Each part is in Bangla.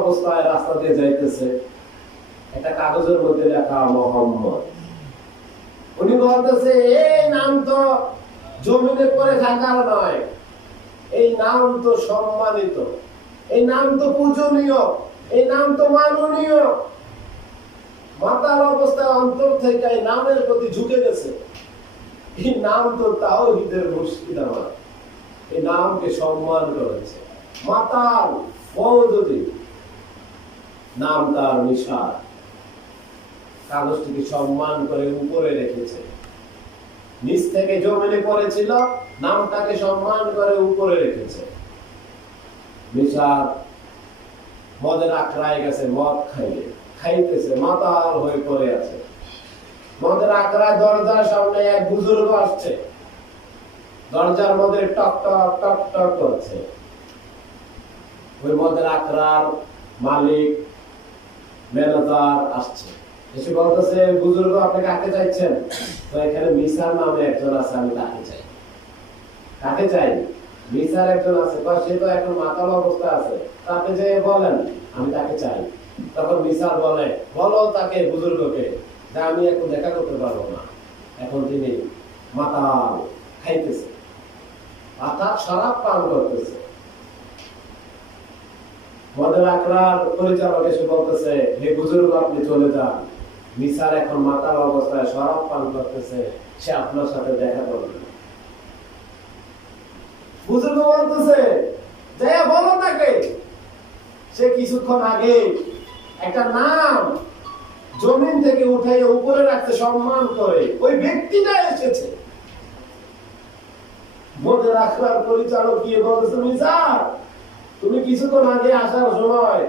অবস্থায় রাস্তা দিয়ে যাইতেছে। একটা কাগজের মধ্যে লেখা, মোহাম্মদ। উনি বলতেছে, এই নাম তো জমিনে পড়ে থাকার নয়। এই নাম তো সম্মানিত। এই নাম তো পূজনীয়। এই নাম তো মাননীয়। মাতার অবস্থায় অন্তর থেকে এই নামের প্রতি ঝুঁকে গেছে। এই নাম তো তাও হৃদের মুশকিল এই নামকে সম্মান করেছে। মাতাল মহোদী নাম তার নিশার। কাগজটিকে সম্মান করে উপরে রেখেছে। নিচ থেকে জমিনে পড়েছিল, নামটাকে সম্মান করে উপরে রেখেছে। নিশার মদের আখড়ায় গেছে, মদ খাইতেছে, মাতাল হয়ে পড়ে আছে। মদের আখড়ায় দরজার সামনে এক বুজুর্গ আসছে। দরজার মধ্যে টক টক টক টক করছে। ওই মদের আখড়ার মালিক আসছে। এসে বলতেছে বুজুর্গ চাইছেন? তো এখানে মিসার নামে একজন আছে, আমি তাকে চাই। চাই? মিসার একজন আছে। বা সে তো এখন মাতাল অবস্থা আছে। তাকে যে বলেন, আমি তাকে চাই। তখন মিসার বলে, বলো তাকে বুজুর্গকে যে আমি এখন দেখা করতে পারব না। এখন তিনি মাতাল, খাইতেছে। অর্থাৎ শরাব পান করতেছে। মদের পরিচালক এসে বলতেছে, হে বুজুর্গ, আপনি চলে যান। মিসার এখন মাতাল অবস্থায় শরাব পান করতেছে, সে আপনার সাথে দেখা করবে। বুজুর্গ বলতেছে বলো তাকে। সে কিছুক্ষণ আগে একটা নাম জমিন থেকে উঠে উপরে রাখতে সম্মান করে, ওই ব্যক্তিটা এসেছে। মধ্যে রাখার পরিচালক গিয়ে বলতেছে মিসার তুমি কিছুক্ষণ আগে আসার সময়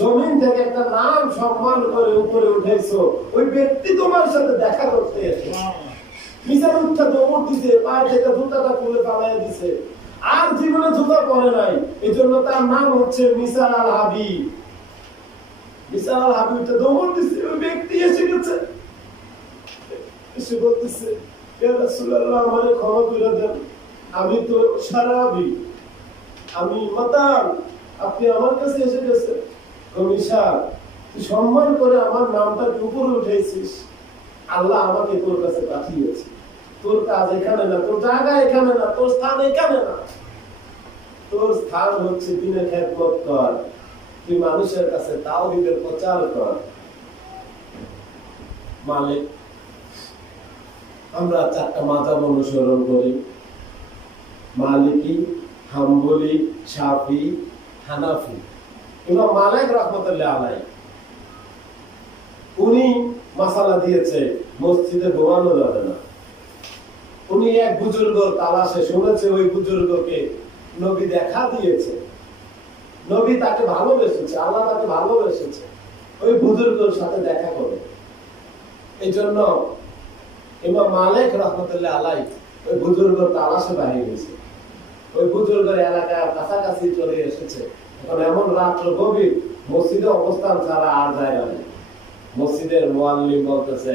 জমিন থেকে একটা নাম সম্মান করে উপরে উঠেছো। ওই ব্যক্তি তোমার সাথে দেখা করতে এসেছে। মিসার উঠা দৌড় দিছে, পায়ে থেকে জুতাটা খুলে পালাই দিছে। আর জীবনে জুতা পরে নাই। এই জন্য তার নাম হচ্ছে মিসার আল হাবিব। মিসার আল হাবিবটা দৌড় দিছে, ওই ব্যক্তি এসে গেছে। এসে বলতেছে, ইয়া ক্ষমা করে দেন। আমি তো সারাবি আমি মাতাল আপনি আমার কাছে এসে গেছেন। তুই সম্মান করে আমার নামটা উপরে উঠেছিস। আল্লাহ আমাকে তোর কাছে পাঠিয়েছে। তোর কাজ এখানে না, তোর জায়গা এখানে না, তোর স্থান এখানে না। তোর স্থান হচ্ছে দিনে খেদমত কর। তুই মানুষের কাছে তাওহীদের প্রচার কর। মালিক, আমরা চারটা মাজাব অনুসরণ করি। মালিকি হাম্বলি, শাফি, হানাফি। ইমাম মালিক রহমতুল্লাহ আলাই উনি মাসালা দিয়েছে, মসজিদে ঘুমানো যাবে না। উনি এক বুজুর্গ তালাশে শুনেছে, ওই বুজুর্গকে নবী দেখা দিয়েছে। নবী তাকে ভালোবেসেছে, আল্লাহ তাকে ভালোবেসেছে। ওই বুজুর্গর সাথে দেখা করে। এই জন্য ইমাম মালিক রহমতুল্লাহ আলাই ওই বুজুর্গ তালাশে বাহিয়ে গেছে। ওই বুজুর্গের এলাকার কাছাকাছি চলে এসেছে। এখন এমন রাত্র গভীর মসজিদে অবস্থান ছাড়া আর জায়গা নেই মসজিদের মোয়াল্লিম বলতেছে,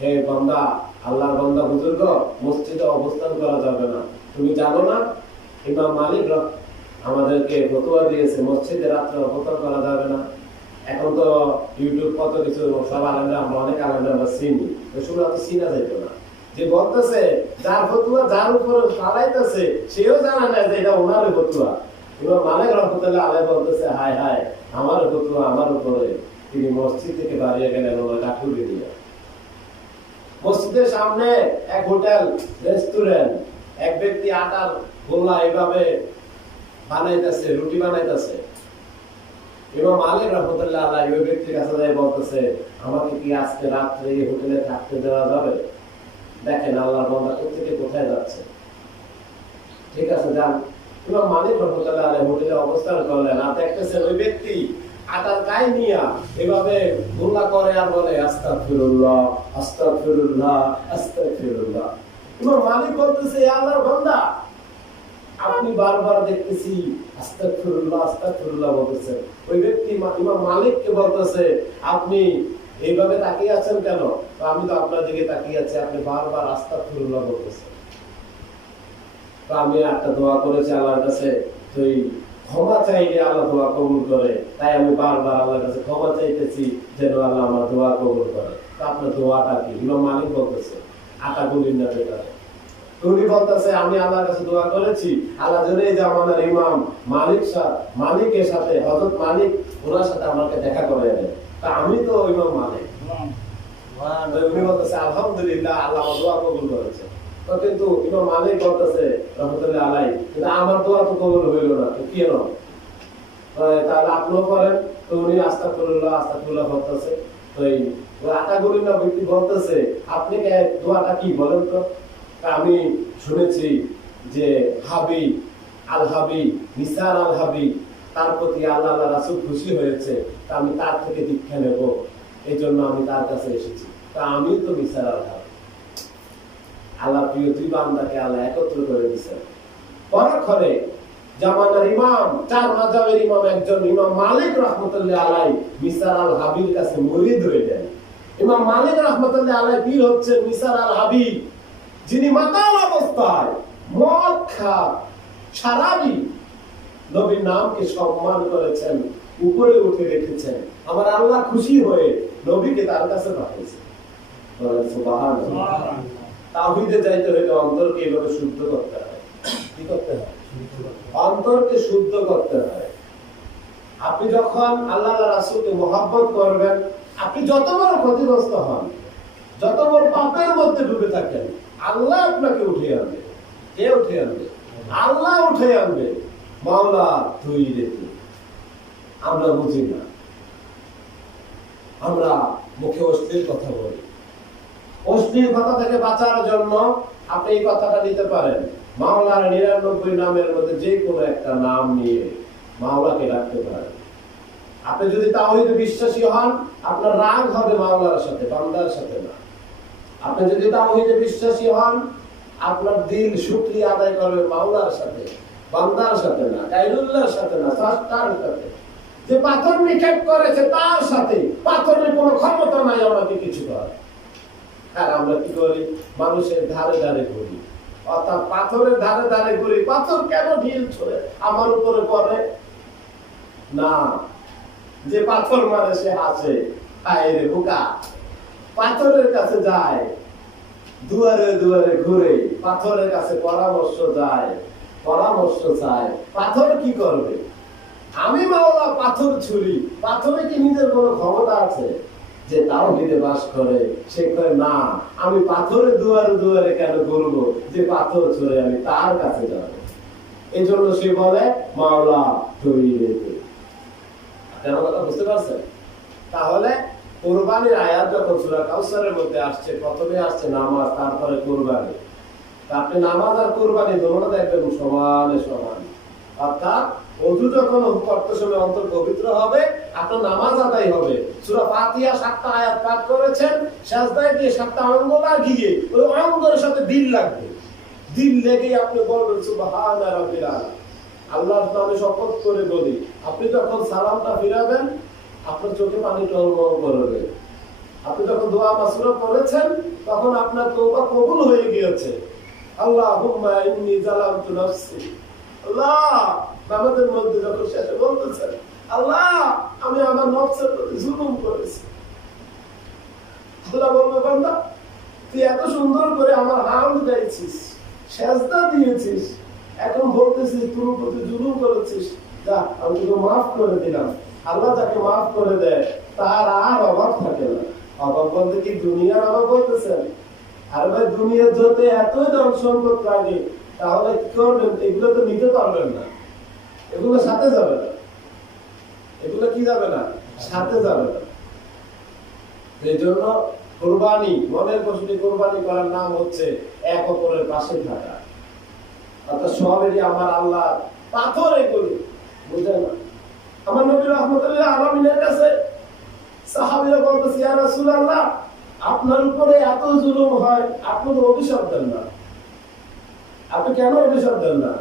হে বান্দা, আল্লাহর বান্দা বুজুর্গ, মসজিদে অবস্থান করা যাবে না। তুমি জানো না, ইমাম মালিক আমাদেরকে ফতোয়া দিয়েছে, মসজিদে রাত্রে অবস্থান করা যাবে না। এখন তো ইউটিউব কত কিছু, সব আলাদা আমরা অনেক আলাদা আমরা চিনি। সময় অত চিনা যেত না। যে বলতেছে, যার ফতুয়া যার উপরে চালাইতেছে, সেও জানা না যে এটা ওনার ফতুয়া। এবার মালিক রহমতুল্লাহ আলাই বলতেছে, হায় হায়, আমার ফতুয়া আমার উপরে। তিনি মসজিদ থেকে বাড়িয়ে গেলেন ওনার কাঠুরি দিয়ে মসজিদের সামনে এক হোটেল, রেস্টুরেন্ট, এক ব্যক্তি আটার গোল্লা এইভাবে বানাইতেছে, রুটি বানাইতেছে। এবং মালিক রহমতুল্লাহ আল্লাহ ওই ব্যক্তির কাছে যাই বলতেছে, আমাকে কি আজকে রাত্রে হোটেলে থাকতে দেওয়া যাবে? দেখেন আল্লাহর বান্দা থেকে কোথায় যাচ্ছে। ঠিক আছে, যান। এবং মালিক রহমতুল্লাহ আলাই হোটেলে অবস্থান করলেন। আর দেখতেছেন ওই ব্যক্তি গায়ে নিয়া এভাবে করে আর বলে, আস্তাগফিরুল্লাহ আস্তাগফিরুল্লাহ আস্তাগফিরুল্লাহ। এবং মালিক বলতেছে, "এ আল্লাহর বান্দা, আপনি বারবার দেখতেছি, আস্তাগফিরুল্লাহ আস্তাগফিরুল্লাহ বলতেছেন ওই ব্যক্তি ইমাম মালিককে বলতেছে, আপনি এইভাবে তাকিয়ে আছেন কেন? আমি তো আপনার দিকে তাকিয়ে আছি, আপনি বারবার আস্তাগফিরুল্লাহ বলতেছেন তো আমি একটা দোয়া করেছি আল্লাহর কাছে তুই ক্ষমা চাইলে আল্লাহ দোয়া কবুল করে, তাই আমি বারবার আল্লাহর কাছে ক্ষমা চাইতেছি যেন আল্লাহ আমার দোয়া কবুল করে। তা আপনার দোয়াটা কি? ইমাম মালিক বলতেছে, আটা গুলির না বেকারে উনি বলতেছে, আমি আল্লাহর কাছে দোয়া করেছি, আল্লাহ যেন এই যে আমাদের ইমাম মালিক সাহ, মালিকের সাথে, হযরত মালিক, ওনার সাথে আমাকে দেখা করে দেয় আমি তো ইমাম মালিক উনি বলতেছে আলহামদুলিল্লাহ আল্লাহ দোয়া কবুল করেছে। কিন্তু ইমাম মালিক বলতেছে রহমতুল্লাহ আলাই কিন্তু আমার দোয়া তো কবুল হইল না তো কেন? তো তাহলে আপনিও করেন তো উনি বলতেছে তো এই ব্যক্তি বলতেছে আপনি দোয়াটা কি বলেন তো? আমি শুনেছি যে হাবি আল হাবি নিসার আল হাবি তার প্রতি আল্লাহ আল্লাহ রাসুল খুশি হয়েছে, তা আমি তার থেকে দীক্ষা নেব। এই জন্য আমি তার কাছে এসেছি। তা আমি তো নিসার আল হাবি আল্লাহ প্রিয় দুই বান্দাকে আল্লাহ একত্র করে দিয়েছেন। পরক্ষণে জামানার ইমাম, চার মাজাবের ইমাম, একজন ইমাম মালিক রহমতুল্লাহ আলাই মিসার আল হাবির কাছে মুরিদ হয়ে যান ইমাম মালিক রহমতুল্লাহ আলাই পীর হচ্ছে মিসার আল হাবিব যিনি মাতাল অবস্থায় মদ খা সারাবি নবীর নামকে সম্মান করেছেন উপরে উঠে রেখেছেন। আমার আল্লাহ খুশি হয়ে নবীকে তার কাছে পাঠিয়েছে তাহিদে যাইতে অন্তরকে এভাবে শুদ্ধ করতে হয়। কি করতে হয়? অন্তরকে শুদ্ধ করতে হয়। আপনি যখন আল্লাহ রাসুলকে মহাব্বত করবেন আপনি যত বড় ক্ষতিগ্রস্ত হন যত বড় পাপের মধ্যে ডুবে থাকেন আল্লাহ আপনাকে উঠিয়ে আনবে। কে উঠিয়ে আনবে? আল্লাহ। উঠে আনবে। মাওলা তুই রে আমরা বুঝি না। আমরা মুখে অশ্লীল কথা বলি। অশ্লীল কথা থেকে বাঁচার জন্য আপনি এই কথাটা নিতে পারেন। মাওলার নিরানব্বই নামের মধ্যে যে কোনো একটা নাম নিয়ে মাওলাকে ডাকতে পারেন। আপনি যদি তাওহীদে বিশ্বাসী হন, আপনার রাগ হবে মাওলার সাথে, বান্দার সাথে না। আপনি যদি তাওহীদে বিশ্বাসী হন, আপনার দিল শুকরিয়া আদায় করবে মাওলার সাথে। বান্দার সাথে না, গাইরুল্লাহর সাথে না স্রষ্টার সাথে। যে পাথর নিক্ষেপ করেছে তার সাথে, পাথরের কোনো ক্ষমতা নাই, আমাকে কিছু করার। আর আমরা কি করি? মানুষের ধারে ধারে ঘুরি। অর্থাৎ পাথরের ধারে ধারে ঘুরি। পাথর কেন ঢিল ছড়ে? আমার উপরে পড়ে? না। যে পাথর মারে, সে হাসে। আয় রে বোকা। পাথরের কাছে যায়। দুয়ারে দুয়ারে ঘুরে। পাথরের কাছে পরামর্শ যায়। পরামর্শ চায়, পাথর কি করবে? আমি মাওলা পাথর ছুরি, পাথরে কি নিজের কোনো ক্ষমতা আছে? যে তাও ভিড়ে বাস করে, সে কয়, না, আমি পাথরে দুয়ারে দুয়ারে কেন করব যে পাথর ছুঁড়ে আমি তার কাছে যাব। এই জন্য সে বলে, মাওলা রেখে কথা বুঝতে পারছেন? তাহলে কোরবানির আয়াত যখন সূরা কাউসারের মধ্যে আসছে, প্রথমে আসছে নামাজ, তারপরে কোরবানি। আপনি নামাজ আর কোরবানি দেখবেন সমানে সমান। অর্থাৎ অজু যখন করতে সময় অন্তর পবিত্র হবে, আপনার নামাজ আদায় হবে। সূরা সাতটা আয়াত পাঠ করেছেন, সাজদায় গিয়ে সাতটা অঙ্গ লাগিয়ে ওই অঙ্গের সাথে দিল লাগবে। দিল আপনি বলবেন, সুবহান রাব্বিল আলা আল্লাহর শপথ করে বলি, আপনি যখন সালামটা ফিরাবেন, আপনার চোখে পানি টলমল করবে। আপনি যখন দোয়া মাসুরা করেছেন, তখন আপনার তওবা কবুল হয়ে গিয়েছে। আল্লাহুম্মা ইন্নী জালামতু নাফসি। আল্লাহ নামাজের মধ্যে যখন শেষে বলতেছেন, আল্লাহ, আমি আমার নফসের প্রতি জুলুম করেছি। আল্লাহ বান্দা, তুই এত সুন্দর করে আমার হাম গাইছিস সেজদা দিয়েছিস, এখন বলতেছিস তোর প্রতি জুলুম করেছিস। যা, আমি তোকে মাফ করে দিলাম। আল্লাহ যাকে মাফ করে দেয়, তার আর অভাব থাকে না। অভাব বলতে কি, দুনিয়ার অভাব বলতেছেন? আর দুনিয়ার যত এতই ধন সম্পদ লাগে, তাহলে কি করবেন? এগুলো তো নিতে পারবেন না। এগুলো সাথে যাবে না। এগুলো কি যাবে না? সাথে যাবে না। এই জন্য কোরবানি, মনের কষ্টে কোরবানি করার নাম হচ্ছে এক অপরের পাশে থাকা। অর্থাৎ সবেরই আমার আল্লাহ পাথর এগুলো বুঝে না? আমার নবী রহমতুল্লাহ আলমিনের কাছে সাহাবিরা বলতেছে, ইয়া রাসূলুল্লাহ আপনার উপরে এত জুলুম হয়, আপনি তো অভিশাপ দেন না। আপনি কেন অভিশাপ দেন না?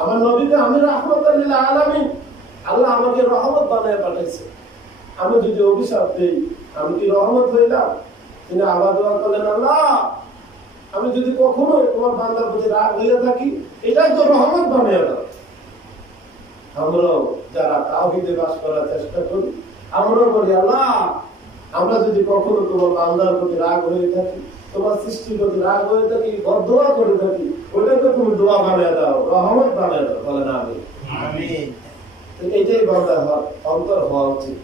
আমার নবীকে আমি রহমতুল্লাহ আলামিন, আল্লাহ আমাকে রহমত বানিয়ে পাঠাইছে আমি যদি অভিশাপ দেই, আমি কি রহমত হইলাম? তিনি আবার দোয়া করলেন, আল্লাহ, আমি যদি কখনো তোমার বান্দার প্রতি রাগ হইয়া থাকি, এটাই তো রহমত বানিয়ে দাও। আমরাও যারা তাওহীদে বাস করার চেষ্টা করি, আমরাও বলি, আল্লাহ আমরা যদি কখনো তোমার বান্দার প্রতি রাগ হয়ে থাকি তোমার সৃষ্টির প্রতি রাগ হয়ে থাকি বদোয়া করে থাকি ওটাকে তুমি দোয়া বানিয়ে দাও রহমত বানিয়ে দাও বলে না আমি এইটাই হওয়ার অন্তর হওয়া উচিত।